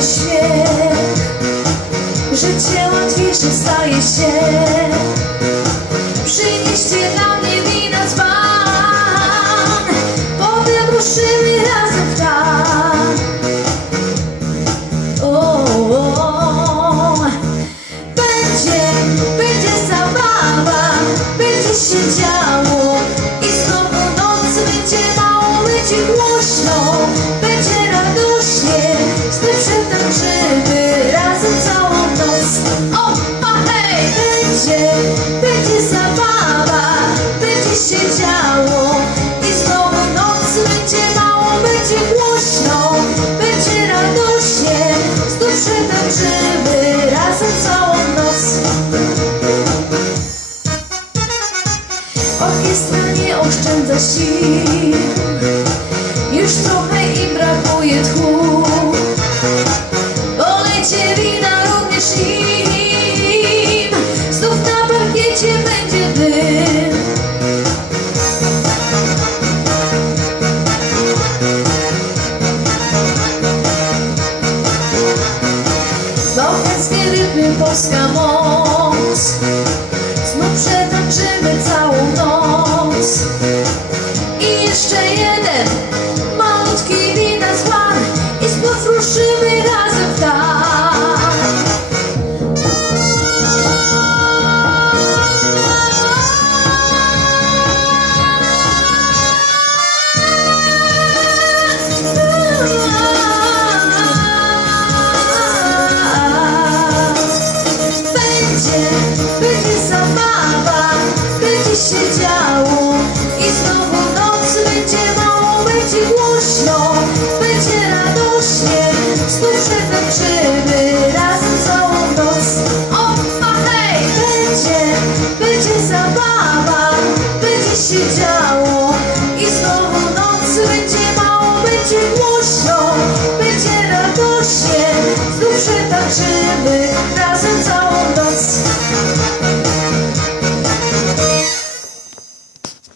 śmiech Życie łatwiejsze staje się Będzie, zabawa Będzie się działo. I znowu noc będzie mało Będzie głośno Będzie radośnie. Znów przetańczymy Razem całą noc. Orkiestra nie oszczędza sił. Już trochę parkiecie będzie polska moc. Znów całą Będzie,